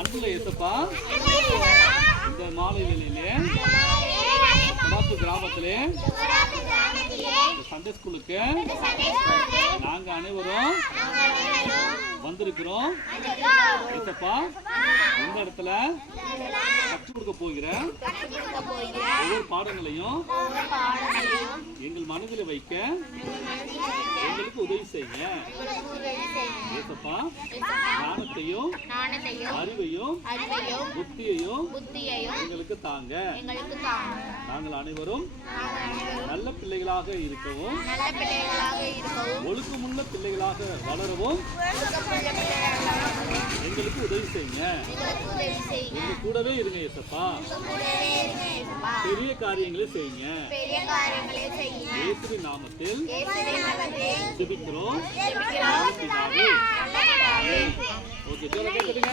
அன்புள்ள இயேசப்பா, இந்த மாலை வேளையிலே குடாப்பு கிராமத்திலே சண்டே ஸ்கூலுக்கு நாங்க அனைவரும் வந்திருக்கிறோம். இயேசப்பா, இந்த இடத்துல கற்றுக் கொடுக்க போகிற ஒவ்வொரு பாடங்களையும் எங்கள் மனதில் வைக்க எங்களுக்கு உதவி செய்யுங்க. இயேசப்பா, ஞானத்தையும் அறிவையும் புத்தியையும் எங்களுக்கு தாங்க. நாங்கள் அனைவரும் நல்ல பிள்ளைகளாக இருக்கவும் ஒழுக்கமுள்ள பிள்ளைகளாக வளரவும் எங்களுக்கு உதவி செய்யுங்க. எங்க கூடவே இருங்க இயேசப்பா. பெரிய காரியங்களை செய்யுங்க. இயேசுவின் நாமத்தில் ஜெபிக்கிறோம். ஓகே, கேட்குதுங்க.